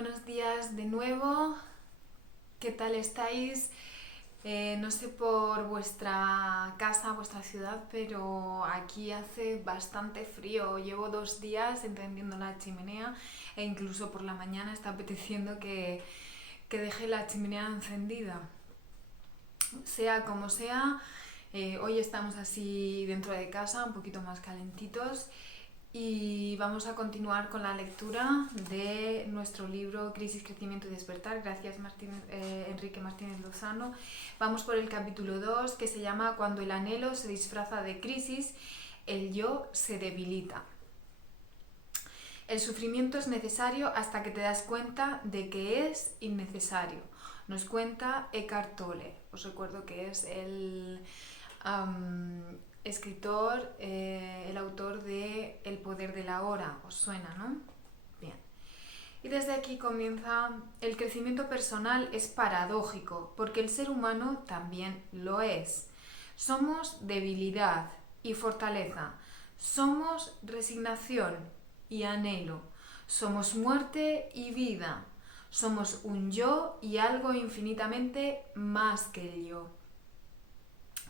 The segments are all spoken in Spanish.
buenos días de nuevo. ¿Qué tal estáis? No sé por vuestra casa, vuestra ciudad, pero aquí hace bastante frío. Llevo 2 días encendiendo la chimenea e incluso por la mañana está apeteciendo que deje la chimenea encendida. Sea como sea, hoy estamos así dentro de casa, un poquito más calentitos. Y vamos a continuar con la lectura de nuestro libro Crisis, Crecimiento y Despertar, gracias Enrique Martínez Lozano. Vamos por el capítulo 2, que se llama Cuando el anhelo se disfraza de crisis, el yo se debilita. El sufrimiento es necesario hasta que te das cuenta de que es innecesario. Nos cuenta Eckhart Tolle. Os recuerdo que es el escritor, el autor de El poder de la hora. ¿Os suena, no? Bien. Y desde aquí comienza: el crecimiento personal es paradójico, porque el ser humano también lo es. Somos debilidad y fortaleza. Somos resignación y anhelo. Somos muerte y vida. Somos un yo y algo infinitamente más que el yo.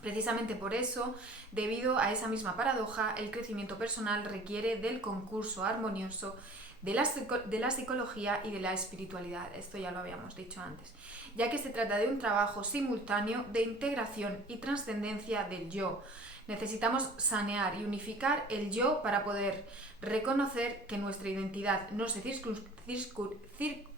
Precisamente por eso, debido a esa misma paradoja, el crecimiento personal requiere del concurso armonioso de la psicología y de la espiritualidad. Esto ya lo habíamos dicho antes, ya que se trata de un trabajo simultáneo de integración y trascendencia del yo. Necesitamos sanear y unificar el yo para poder reconocer que nuestra identidad no se circunscribe,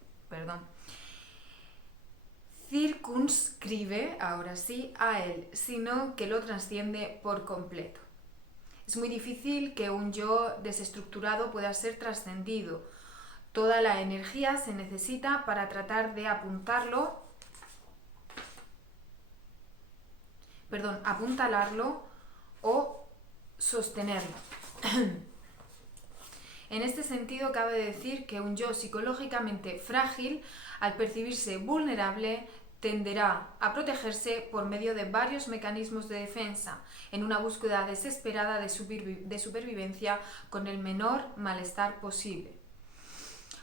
ahora sí, a él, sino que lo trasciende por completo. Es muy difícil que un yo desestructurado pueda ser trascendido. Toda la energía se necesita para tratar de apuntalarlo o sostenerlo. En este sentido, cabe decir que un yo psicológicamente frágil, al percibirse vulnerable, tenderá a protegerse por medio de varios mecanismos de defensa, en una búsqueda desesperada de supervivencia con el menor malestar posible.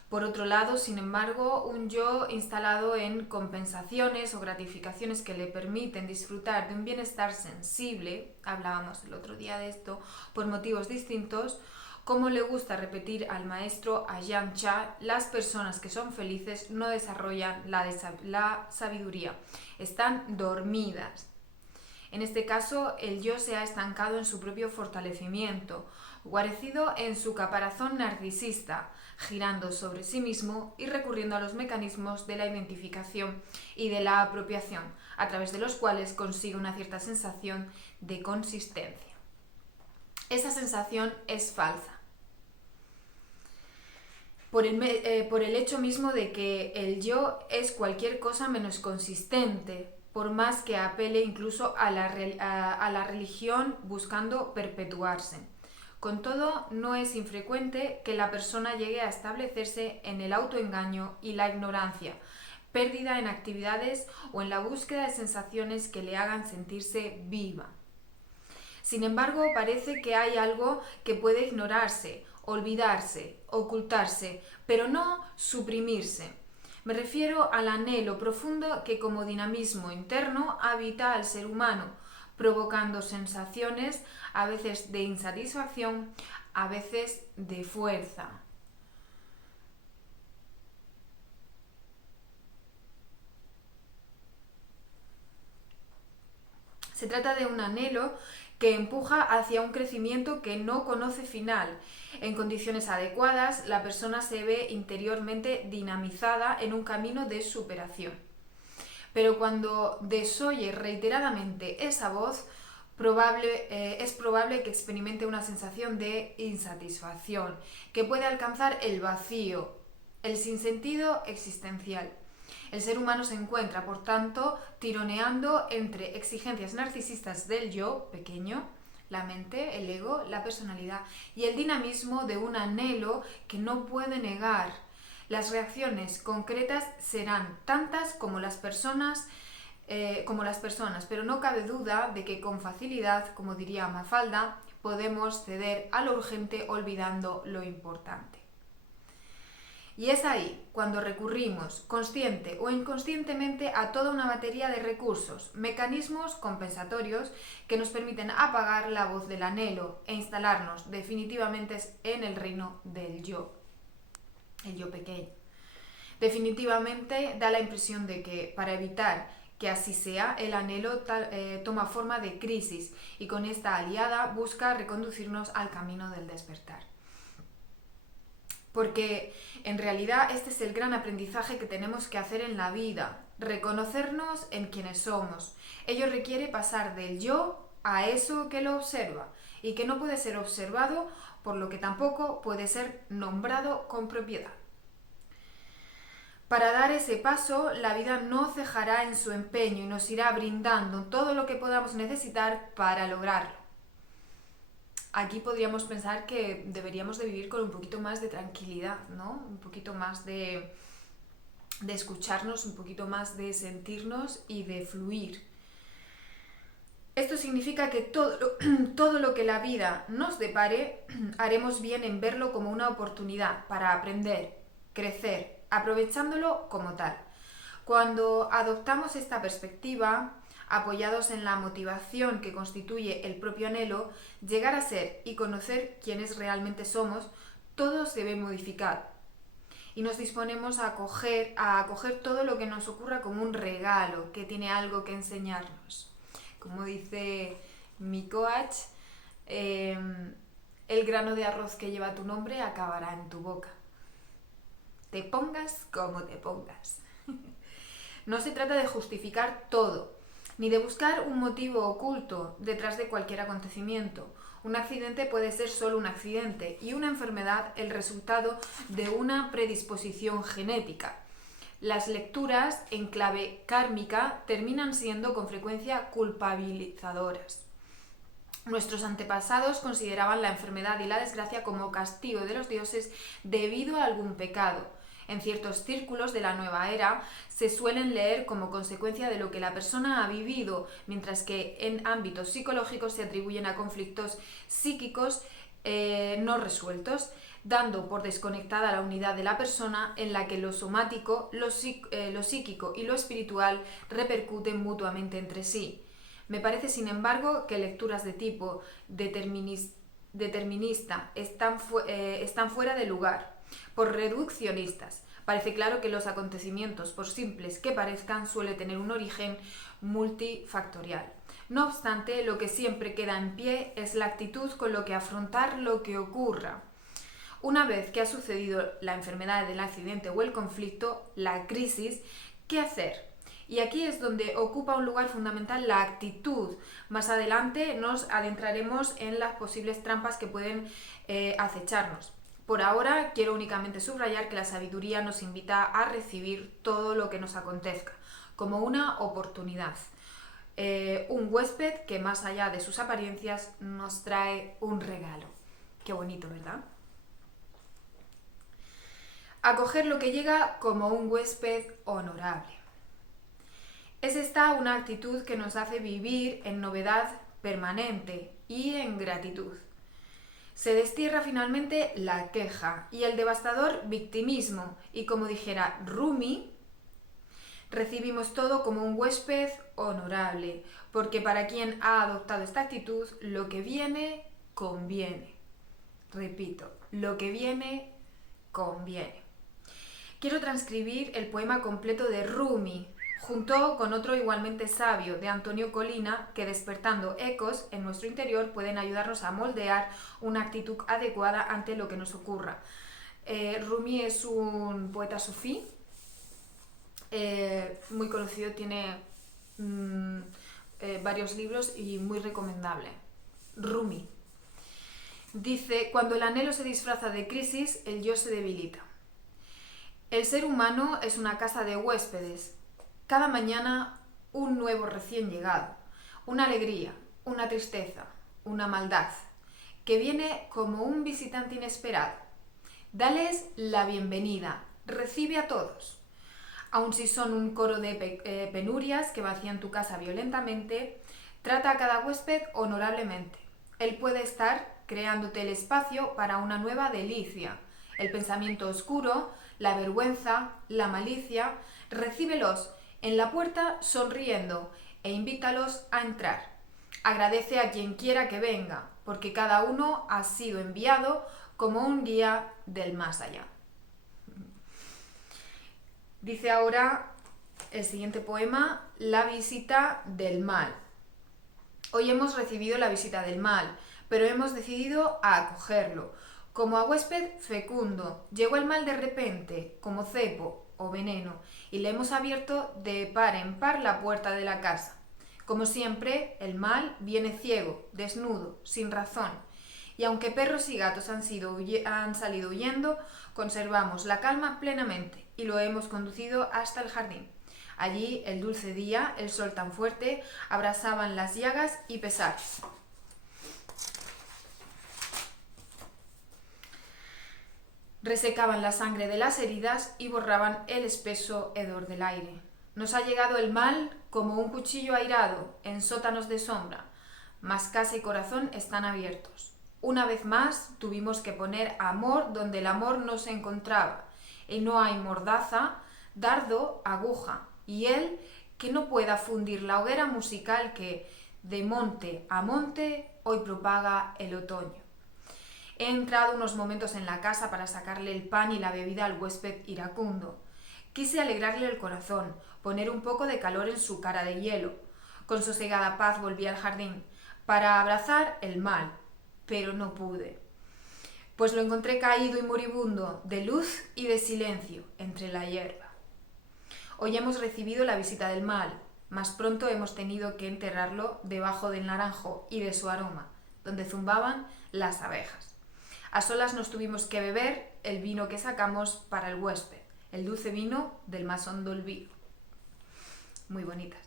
Por otro lado, sin embargo, un yo instalado en compensaciones o gratificaciones que le permiten disfrutar de un bienestar sensible, hablábamos el otro día de esto, por motivos distintos, como le gusta repetir al maestro Ajahn Chah, las personas que son felices no desarrollan la sabiduría, están dormidas. En este caso, el yo se ha estancado en su propio fortalecimiento, guarecido en su caparazón narcisista, girando sobre sí mismo y recurriendo a los mecanismos de la identificación y de la apropiación, a través de los cuales consigue una cierta sensación de consistencia. Esa sensación es falsa, por el hecho mismo de que el yo es cualquier cosa menos consistente, por más que apele incluso a la religión buscando perpetuarse. Con todo, no es infrecuente que la persona llegue a establecerse en el autoengaño y la ignorancia, perdida en actividades o en la búsqueda de sensaciones que le hagan sentirse viva. Sin embargo, parece que hay algo que puede ignorarse, olvidarse, ocultarse, pero no suprimirse. Me refiero al anhelo profundo que como dinamismo interno habita al ser humano, provocando sensaciones a veces de insatisfacción, a veces de fuerza. Se trata de un anhelo que empuja hacia un crecimiento que no conoce final. En condiciones adecuadas, la persona se ve interiormente dinamizada en un camino de superación. Pero cuando desoye reiteradamente esa voz, es probable que experimente una sensación de insatisfacción, que puede alcanzar el vacío, el sinsentido existencial. El ser humano se encuentra, por tanto, tironeando entre exigencias narcisistas del yo pequeño, la mente, el ego, la personalidad, y el dinamismo de un anhelo que no puede negar. Las reacciones concretas serán tantas como las personas, pero no cabe duda de que con facilidad, como diría Mafalda, podemos ceder a lo urgente olvidando lo importante. Y es ahí cuando recurrimos, consciente o inconscientemente, a toda una batería de recursos, mecanismos compensatorios que nos permiten apagar la voz del anhelo e instalarnos definitivamente en el reino del yo, el yo pequeño. Definitivamente da la impresión de que, para evitar que así sea, el anhelo toma forma de crisis y con esta aliada busca reconducirnos al camino del despertar. Porque en realidad este es el gran aprendizaje que tenemos que hacer en la vida, reconocernos en quienes somos. Ello requiere pasar del yo a eso que lo observa y que no puede ser observado, por lo que tampoco puede ser nombrado con propiedad. Para dar ese paso, la vida no cejará en su empeño y nos irá brindando todo lo que podamos necesitar para lograrlo. Aquí podríamos pensar que deberíamos de vivir con un poquito más de tranquilidad, ¿no? Un poquito más de escucharnos, un poquito más de sentirnos y de fluir. Esto significa que todo lo que la vida nos depare, haremos bien en verlo como una oportunidad para aprender, crecer, aprovechándolo como tal. Cuando adoptamos esta perspectiva, apoyados en la motivación que constituye el propio anhelo, llegar a ser y conocer quiénes realmente somos, todo se ve modificado. Y nos disponemos a acoger todo lo que nos ocurra como un regalo que tiene algo que enseñarnos. Como dice mi coach, el grano de arroz que lleva tu nombre acabará en tu boca. Te pongas como te pongas. No se trata de justificar todo, ni de buscar un motivo oculto detrás de cualquier acontecimiento. Un accidente puede ser solo un accidente y una enfermedad el resultado de una predisposición genética. Las lecturas en clave kármica terminan siendo con frecuencia culpabilizadoras. Nuestros antepasados consideraban la enfermedad y la desgracia como castigo de los dioses debido a algún pecado. En ciertos círculos de la nueva era se suelen leer como consecuencia de lo que la persona ha vivido, mientras que en ámbitos psicológicos se atribuyen a conflictos psíquicos no resueltos, dando por desconectada la unidad de la persona en la que lo somático, lo psíquico y lo espiritual repercuten mutuamente entre sí. Me parece, sin embargo, que lecturas de tipo determinista están fuera de lugar, por reduccionistas. Parece claro que los acontecimientos, por simples que parezcan, suelen tener un origen multifactorial. No obstante, lo que siempre queda en pie es la actitud con lo que afrontar lo que ocurra. Una vez que ha sucedido la enfermedad, el accidente o el conflicto, la crisis, ¿qué hacer? Y aquí es donde ocupa un lugar fundamental la actitud. Más adelante nos adentraremos en las posibles trampas que pueden acecharnos. Por ahora quiero únicamente subrayar que la sabiduría nos invita a recibir todo lo que nos acontezca como una oportunidad. Un huésped que, más allá de sus apariencias, nos trae un regalo. Qué bonito, ¿verdad? Acoger lo que llega como un huésped honorable. Es esta una actitud que nos hace vivir en novedad permanente y en gratitud. Se destierra finalmente la queja y el devastador victimismo y, como dijera Rumi, recibimos todo como un huésped honorable, porque para quien ha adoptado esta actitud, lo que viene conviene. Repito, lo que viene conviene. Quiero transcribir el poema completo de Rumi, junto con otro igualmente sabio de Antonio Colina, que, despertando ecos en nuestro interior, pueden ayudarnos a moldear una actitud adecuada ante lo que nos ocurra. Rumi es un poeta sufí, muy conocido, tiene varios libros y muy recomendable. Rumi dice: cuando el anhelo se disfraza de crisis, el yo se debilita. El ser humano es una casa de huéspedes. Cada mañana un nuevo recién llegado, una alegría, una tristeza, una maldad, que viene como un visitante inesperado. Dales la bienvenida, recibe a todos. Aun si son un coro de penurias que vacían tu casa violentamente, trata a cada huésped honorablemente. Él puede estar creándote el espacio para una nueva delicia, el pensamiento oscuro, la vergüenza, la malicia, recíbelos en la puerta sonriendo e invítalos a entrar. Agradece a quien quiera que venga, porque cada uno ha sido enviado como un guía del más allá. Dice ahora el siguiente poema, La visita del mal. Hoy hemos recibido la visita del mal, pero hemos decidido a acogerlo. Como a huésped fecundo, llegó el mal de repente, como cepo o veneno, y le hemos abierto de par en par la puerta de la casa. Como siempre, el mal viene ciego, desnudo, sin razón. Y aunque perros y gatos han salido huyendo, conservamos la calma plenamente y lo hemos conducido hasta el jardín. Allí, el dulce día, el sol tan fuerte, abrasaban las llagas y pesares. Resecaban la sangre de las heridas y borraban el espeso hedor del aire. Nos ha llegado el mal como un cuchillo airado en sótanos de sombra, mas casa y corazón están abiertos. Una vez más tuvimos que poner amor donde el amor no se encontraba, y no hay mordaza, dardo, aguja, y él que no pueda fundir la hoguera musical que, de monte a monte, hoy propaga el otoño. He entrado unos momentos en la casa para sacarle el pan y la bebida al huésped iracundo. Quise alegrarle el corazón, poner un poco de calor en su cara de hielo. Con sosegada paz volví al jardín, para abrazar el mal, pero no pude, pues lo encontré caído y moribundo, de luz y de silencio, entre la hierba. Hoy hemos recibido la visita del mal, mas pronto hemos tenido que enterrarlo debajo del naranjo y de su aroma, donde zumbaban las abejas. A solas nos tuvimos que beber el vino que sacamos para el huésped, el dulce vino del más hondo olvido. Muy bonitas.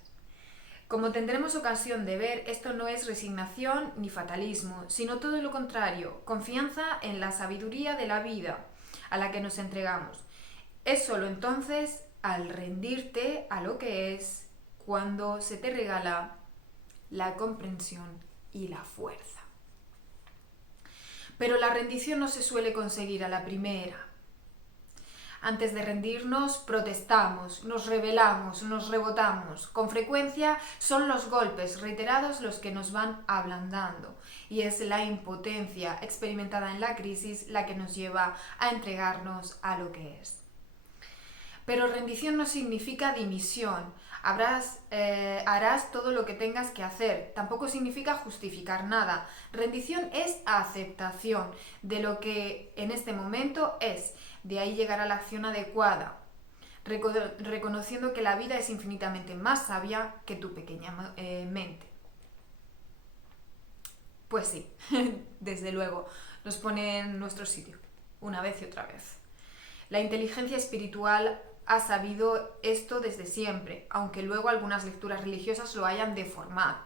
Como tendremos ocasión de ver, esto no es resignación ni fatalismo, sino todo lo contrario, confianza en la sabiduría de la vida a la que nos entregamos. Es solo entonces al rendirte a lo que es cuando se te regala la comprensión y la fuerza. Pero la rendición no se suele conseguir a la primera. Antes de rendirnos, protestamos, nos rebelamos, nos rebotamos. Con frecuencia son los golpes reiterados los que nos van ablandando, y es la impotencia experimentada en la crisis la que nos lleva a entregarnos a lo que es. Pero rendición no significa dimisión. Harás todo lo que tengas que hacer. Tampoco significa justificar nada. Rendición es aceptación de lo que en este momento es. De ahí llegar a la acción adecuada, reconociendo que la vida es infinitamente más sabia que tu pequeña mente. Pues sí, desde luego, nos pone en nuestro sitio, una vez y otra vez. La inteligencia espiritual ha sabido esto desde siempre, aunque luego algunas lecturas religiosas lo hayan deformado.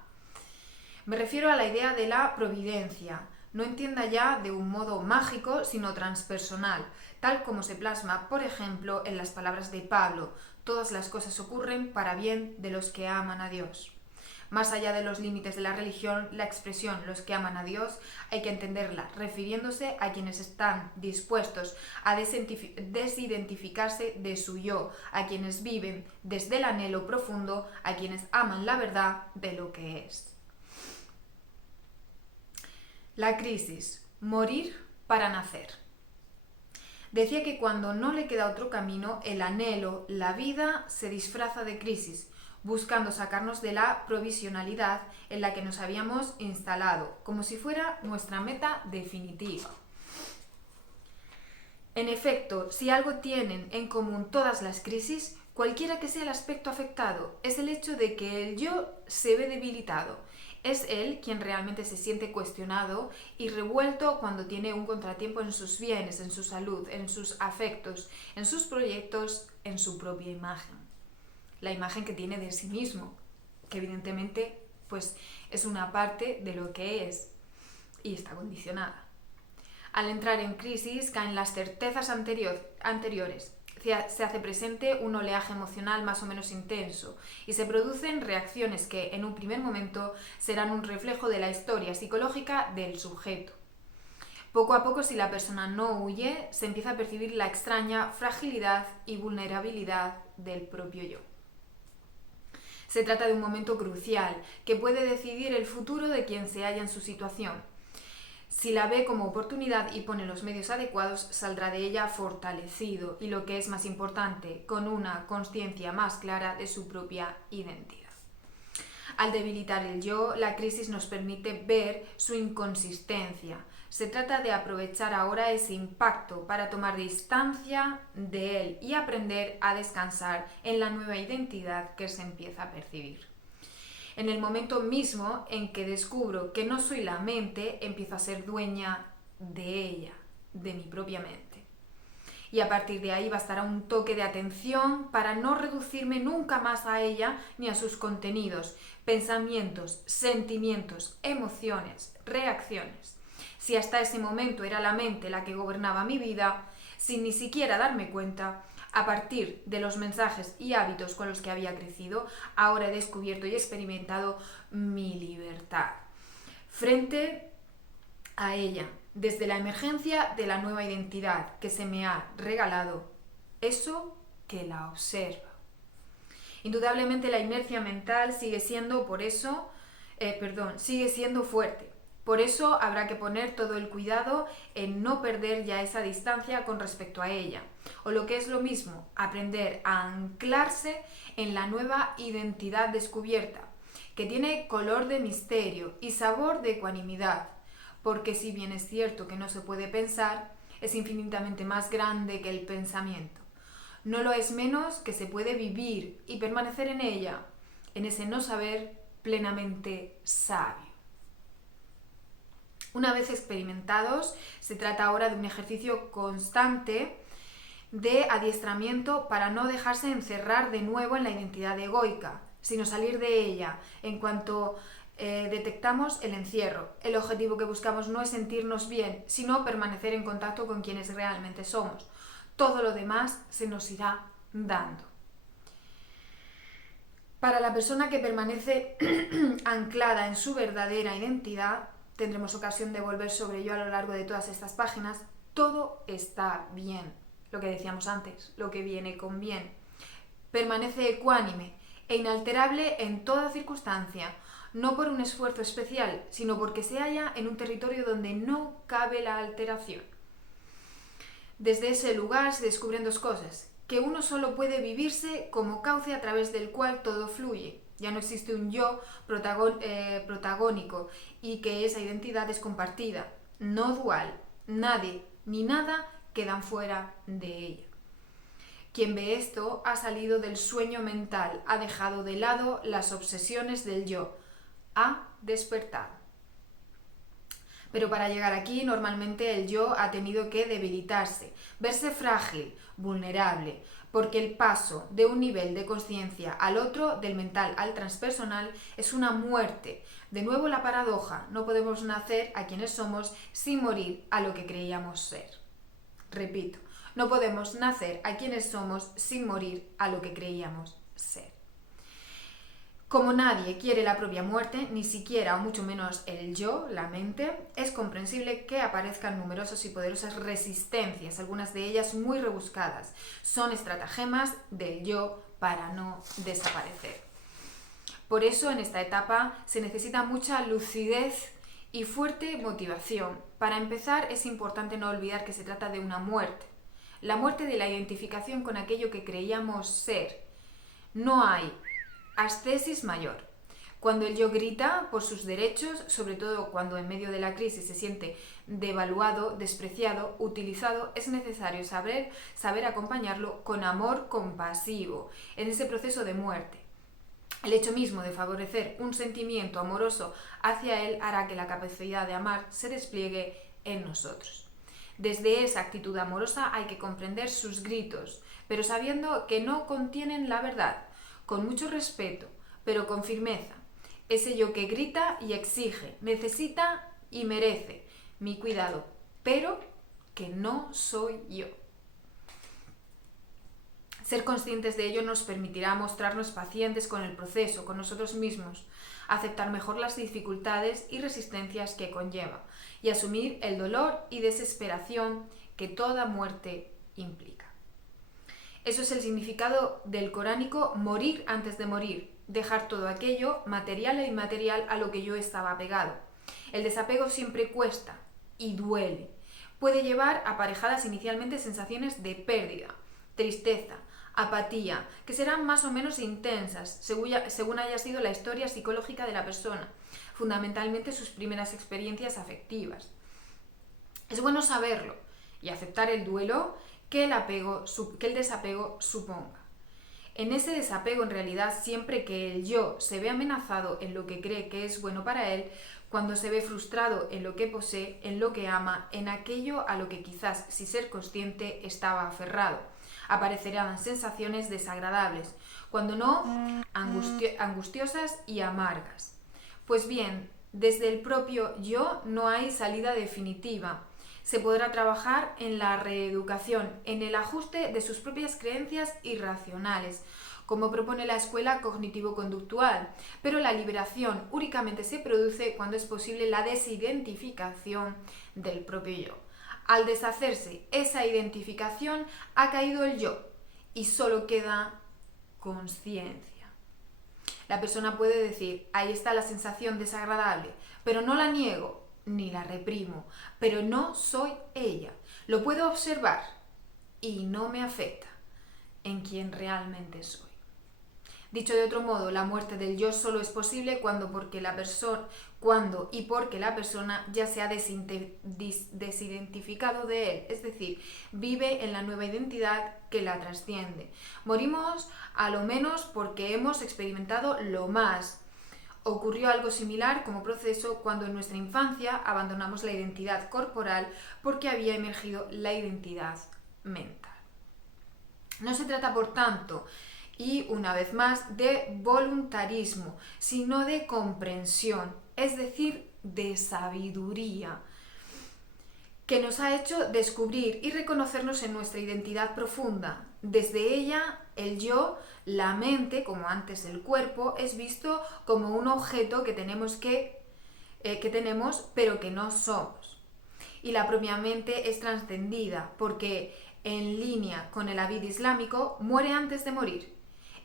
Me refiero a la idea de la providencia, no entienda ya de un modo mágico, sino transpersonal, tal como se plasma, por ejemplo, en las palabras de Pablo: todas las cosas ocurren para bien de los que aman a Dios. Más allá de los límites de la religión, la expresión los que aman a Dios hay que entenderla refiriéndose a quienes están dispuestos a desidentificarse de su yo, a quienes viven desde el anhelo profundo, a quienes aman la verdad de lo que es. La crisis, morir para nacer. Decía que cuando no le queda otro camino, el anhelo, la vida, se disfraza de crisis, buscando sacarnos de la provisionalidad en la que nos habíamos instalado, como si fuera nuestra meta definitiva. En efecto, si algo tienen en común todas las crisis, cualquiera que sea el aspecto afectado, es el hecho de que el yo se ve debilitado. Es él quien realmente se siente cuestionado y revuelto cuando tiene un contratiempo en sus bienes, en su salud, en sus afectos, en sus proyectos, en su propia imagen. La imagen que tiene de sí mismo, que evidentemente pues, es una parte de lo que es y está condicionada. Al entrar en crisis caen las certezas anteriores. Se hace presente un oleaje emocional más o menos intenso y se producen reacciones que en un primer momento serán un reflejo de la historia psicológica del sujeto. Poco a poco, si la persona no huye, se empieza a percibir la extraña fragilidad y vulnerabilidad del propio yo. Se trata de un momento crucial que puede decidir el futuro de quien se halla en su situación. Si la ve como oportunidad y pone los medios adecuados, saldrá de ella fortalecido y, lo que es más importante, con una consciencia más clara de su propia identidad. Al debilitar el yo, la crisis nos permite ver su inconsistencia. Se trata de aprovechar ahora ese impacto para tomar distancia de él y aprender a descansar en la nueva identidad que se empieza a percibir. En el momento mismo en que descubro que no soy la mente, empiezo a ser dueña de ella, de mi propia mente. Y a partir de ahí bastará un toque de atención para no reducirme nunca más a ella ni a sus contenidos, pensamientos, sentimientos, emociones, reacciones. Si hasta ese momento era la mente la que gobernaba mi vida, sin ni siquiera darme cuenta, a partir de los mensajes y hábitos con los que había crecido, ahora he descubierto y experimentado mi libertad frente a ella, desde la emergencia de la nueva identidad que se me ha regalado, eso que la observa. Indudablemente la inercia mental sigue siendo fuerte. Por eso habrá que poner todo el cuidado en no perder ya esa distancia con respecto a ella. O lo que es lo mismo, aprender a anclarse en la nueva identidad descubierta, que tiene color de misterio y sabor de ecuanimidad. Porque si bien es cierto que no se puede pensar, es infinitamente más grande que el pensamiento. No lo es menos que se puede vivir y permanecer en ella, en ese no saber plenamente sabio. Una vez experimentados, se trata ahora de un ejercicio constante de adiestramiento para no dejarse encerrar de nuevo en la identidad egoica, sino salir de ella en cuanto detectamos el encierro. El objetivo que buscamos no es sentirnos bien, sino permanecer en contacto con quienes realmente somos. Todo lo demás se nos irá dando. Para la persona que permanece anclada en su verdadera identidad, tendremos ocasión de volver sobre ello a lo largo de todas estas páginas, todo está bien. Lo que decíamos antes, lo que viene con bien. Permanece ecuánime e inalterable en toda circunstancia, no por un esfuerzo especial, sino porque se halla en un territorio donde no cabe la alteración. Desde ese lugar se descubren dos cosas: que uno solo puede vivirse como cauce a través del cual todo fluye. Ya no existe un yo protagónico y que esa identidad es compartida, no dual. Nadie ni nada quedan fuera de ella. Quien ve esto ha salido del sueño mental, ha dejado de lado las obsesiones del yo, ha despertado. Pero para llegar aquí, normalmente el yo ha tenido que debilitarse, verse frágil, vulnerable, porque el paso de un nivel de conciencia al otro, del mental al transpersonal, es una muerte. De nuevo la paradoja, no podemos nacer a quienes somos sin morir a lo que creíamos ser. Repito, no podemos nacer a quienes somos sin morir a lo que creíamos ser. Como nadie quiere la propia muerte, ni siquiera o mucho menos el yo, la mente, es comprensible que aparezcan numerosas y poderosas resistencias, algunas de ellas muy rebuscadas. Son estratagemas del yo para no desaparecer. Por eso en esta etapa se necesita mucha lucidez y fuerte motivación. Para empezar, es importante no olvidar que se trata de una muerte. La muerte de la identificación con aquello que creíamos ser. No hay ascesis mayor. Cuando el yo grita por sus derechos, sobre todo cuando en medio de la crisis se siente devaluado, despreciado, utilizado, es necesario saber acompañarlo con amor compasivo en ese proceso de muerte. El hecho mismo de favorecer un sentimiento amoroso hacia él hará que la capacidad de amar se despliegue en nosotros. Desde esa actitud amorosa hay que comprender sus gritos, pero sabiendo que no contienen la verdad, con mucho respeto, pero con firmeza. Ese yo que grita y exige, necesita y merece mi cuidado, pero que no soy yo. Ser conscientes de ello nos permitirá mostrarnos pacientes con el proceso, con nosotros mismos, aceptar mejor las dificultades y resistencias que conlleva y asumir el dolor y desesperación que toda muerte implica. Eso es el significado del coránico morir antes de morir, dejar todo aquello, material e inmaterial, a lo que yo estaba apegado. El desapego siempre cuesta y duele. Puede llevar aparejadas inicialmente sensaciones de pérdida, tristeza, apatía, que serán más o menos intensas según haya sido la historia psicológica de la persona, fundamentalmente sus primeras experiencias afectivas. Es bueno saberlo y aceptar el duelo que el desapego suponga. En ese desapego, en realidad, siempre que el yo se ve amenazado en lo que cree que es bueno para él, cuando se ve frustrado en lo que posee, en lo que ama, en aquello a lo que quizás, sin ser consciente, estaba aferrado, aparecerán sensaciones desagradables, cuando no angustiosas y amargas. Pues bien, desde el propio yo no hay salida definitiva. Se podrá trabajar en la reeducación, en el ajuste de sus propias creencias irracionales, como propone la escuela cognitivo-conductual, pero la liberación únicamente se produce cuando es posible la desidentificación del propio yo. Al deshacerse esa identificación, ha caído el yo y solo queda conciencia. La persona puede decir, ahí está la sensación desagradable, pero no la niego ni la reprimo, pero no soy ella. Lo puedo observar y no me afecta en quien realmente soy. Dicho de otro modo, la muerte del yo solo es posible cuando y porque la persona ya se ha desidentificado de él, es decir, vive en la nueva identidad que la trasciende. Morimos a lo menos porque hemos experimentado lo más. Ocurrió algo similar como proceso cuando en nuestra infancia abandonamos la identidad corporal porque había emergido la identidad mental. No se trata, por tanto, y una vez más, de voluntarismo, sino de comprensión, es decir, de sabiduría, que nos ha hecho descubrir y reconocernos en nuestra identidad profunda. Desde ella, el yo, la mente, como antes el cuerpo, es visto como un objeto que tenemos, pero que no somos. Y la propia mente es trascendida, porque en línea con el Abid islámico, muere antes de morir.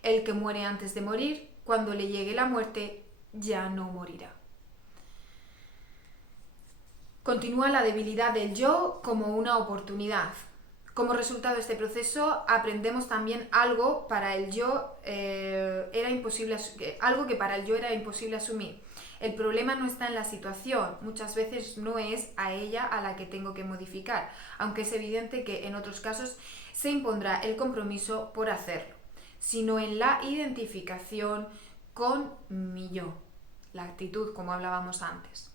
El que muere antes de morir, cuando le llegue la muerte, ya no morirá. Continúa la debilidad del yo como una oportunidad. Como resultado de este proceso, aprendemos también algo que para el yo era imposible asumir. El problema no está en la situación, muchas veces no es a ella a la que tengo que modificar, aunque es evidente que en otros casos se impondrá el compromiso por hacerlo, sino en la identificación con mi yo, la actitud, como hablábamos antes.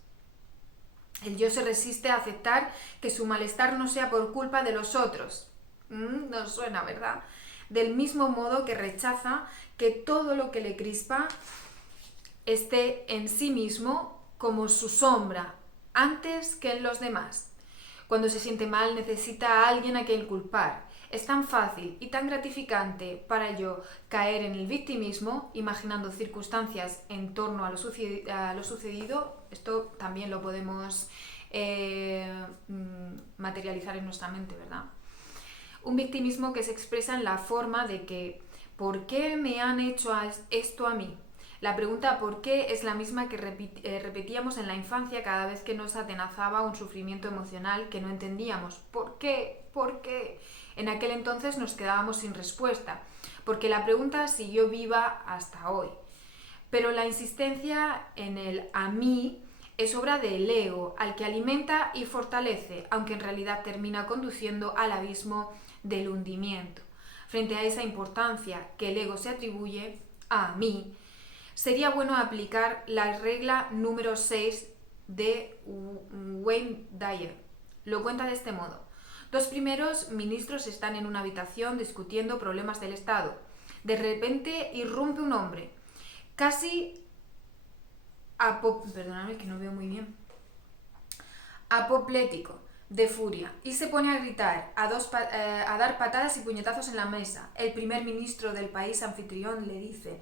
El yo se resiste a aceptar que su malestar no sea por culpa de los otros. Nos suena, ¿verdad? Del mismo modo que rechaza que todo lo que le crispa esté en sí mismo como su sombra, antes que en los demás. Cuando se siente mal necesita a alguien a quien culpar. Es tan fácil y tan gratificante para ello caer en el victimismo, imaginando circunstancias en torno a lo sucedido. Esto también lo podemos materializar en nuestra mente, ¿verdad? Un victimismo que se expresa en la forma de que ¿por qué me han hecho esto a mí? La pregunta ¿por qué? Es la misma que repetíamos en la infancia cada vez que nos atenazaba un sufrimiento emocional que no entendíamos. ¿Por qué? ¿Por qué? En aquel entonces nos quedábamos sin respuesta, porque la pregunta siguió viva hasta hoy. Pero la insistencia en el a mí es obra del ego, al que alimenta y fortalece, aunque en realidad termina conduciendo al abismo del hundimiento. Frente a esa importancia que el ego se atribuye a mí, sería bueno aplicar la regla número 6 de Wayne Dyer. Lo cuenta de este modo. 2 primeros ministros están en una habitación discutiendo problemas del Estado. De repente irrumpe un hombre, casi apoplético de furia, y se pone a gritar, a dar patadas y puñetazos en la mesa. El primer ministro del país anfitrión le dice: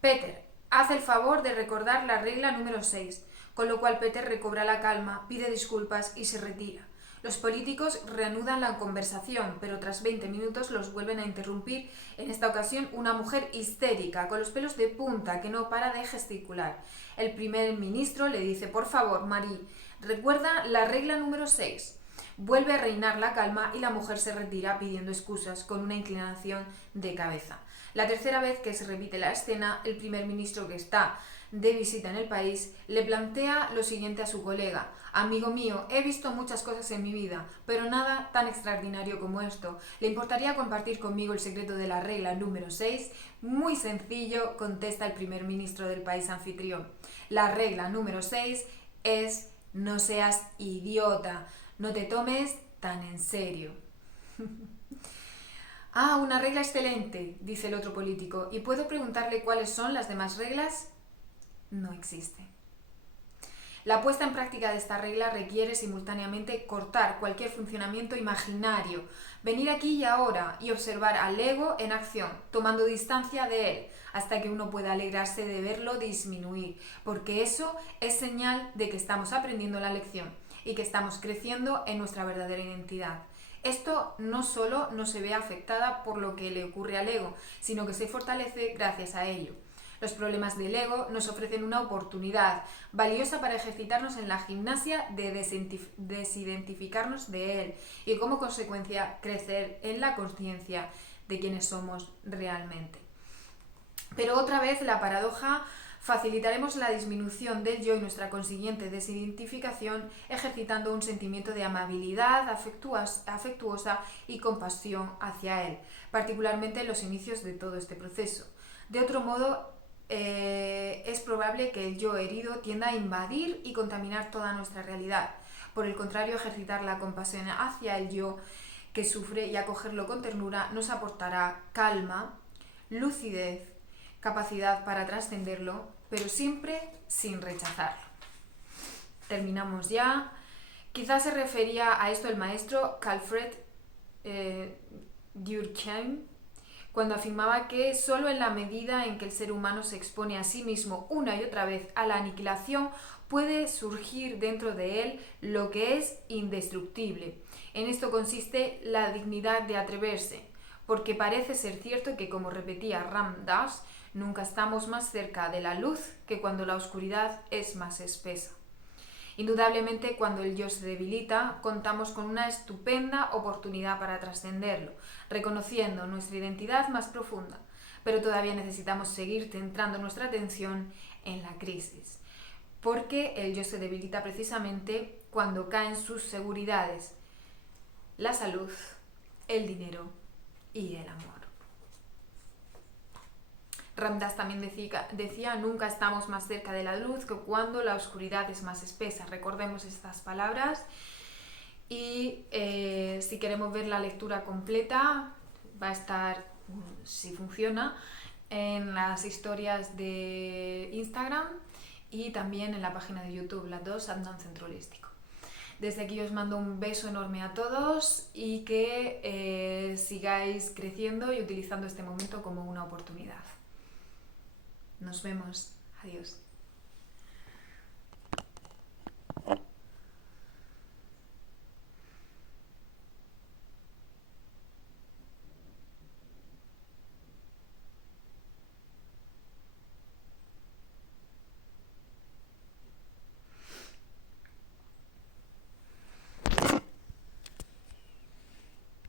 Peter, hace el favor de recordar la regla número 6, con lo cual Peter recobra la calma, pide disculpas y se retira. Los políticos reanudan la conversación, pero tras 20 minutos los vuelven a interrumpir, en esta ocasión una mujer histérica, con los pelos de punta, que no para de gesticular. El primer ministro le dice: por favor, Marie, recuerda la regla número 6. Vuelve a reinar la calma y la mujer se retira pidiendo excusas con una inclinación de cabeza. La tercera vez que se repite la escena, el primer ministro, que está de visita en el país, le plantea lo siguiente a su colega: amigo mío, he visto muchas cosas en mi vida, pero nada tan extraordinario como esto. ¿Le importaría compartir conmigo el secreto de la regla número 6? Muy sencillo, contesta el primer ministro del país anfitrión. La regla número 6 es: no seas idiota, no te tomes tan en serio. Ah, una regla excelente, dice el otro político. ¿Y puedo preguntarle cuáles son las demás reglas? No existe. La puesta en práctica de esta regla requiere simultáneamente cortar cualquier funcionamiento imaginario, venir aquí y ahora y observar al ego en acción, tomando distancia de él, hasta que uno pueda alegrarse de verlo disminuir, porque eso es señal de que estamos aprendiendo la lección y que estamos creciendo en nuestra verdadera identidad. Esto no solo no se ve afectada por lo que le ocurre al ego, sino que se fortalece gracias a ello. Los problemas del ego nos ofrecen una oportunidad valiosa para ejercitarnos en la gimnasia de desidentificarnos de él y, como consecuencia, crecer en la conciencia de quiénes somos realmente. Pero otra vez la paradoja: facilitaremos la disminución del yo y nuestra consiguiente desidentificación ejercitando un sentimiento de amabilidad afectuosa y compasión hacia él, particularmente en los inicios de todo este proceso. De otro modo, es probable que el yo herido tienda a invadir y contaminar toda nuestra realidad. Por el contrario, ejercitar la compasión hacia el yo que sufre y acogerlo con ternura nos aportará calma, lucidez, capacidad para trascenderlo, pero siempre sin rechazarlo. Terminamos ya. Quizás se refería a esto el maestro Alfred Durkheim, cuando afirmaba que solo en la medida en que el ser humano se expone a sí mismo una y otra vez a la aniquilación puede surgir dentro de él lo que es indestructible. En esto consiste la dignidad de atreverse, porque parece ser cierto que, como repetía Ram Dass, nunca estamos más cerca de la luz que cuando la oscuridad es más espesa. Indudablemente, cuando el yo se debilita, contamos con una estupenda oportunidad para trascenderlo, reconociendo nuestra identidad más profunda, pero todavía necesitamos seguir centrando nuestra atención en la crisis, porque el yo se debilita precisamente cuando caen sus seguridades: la salud, el dinero y el amor. Ram Dass también decía: nunca estamos más cerca de la luz que cuando la oscuridad es más espesa. Recordemos estas palabras y si queremos ver la lectura completa, va a estar, si funciona, en las historias de Instagram y también en la página de YouTube, las dos, Adnan Centro Holístico. Desde aquí os mando un beso enorme a todos y que sigáis creciendo y utilizando este momento como una oportunidad. Nos vemos. Adiós.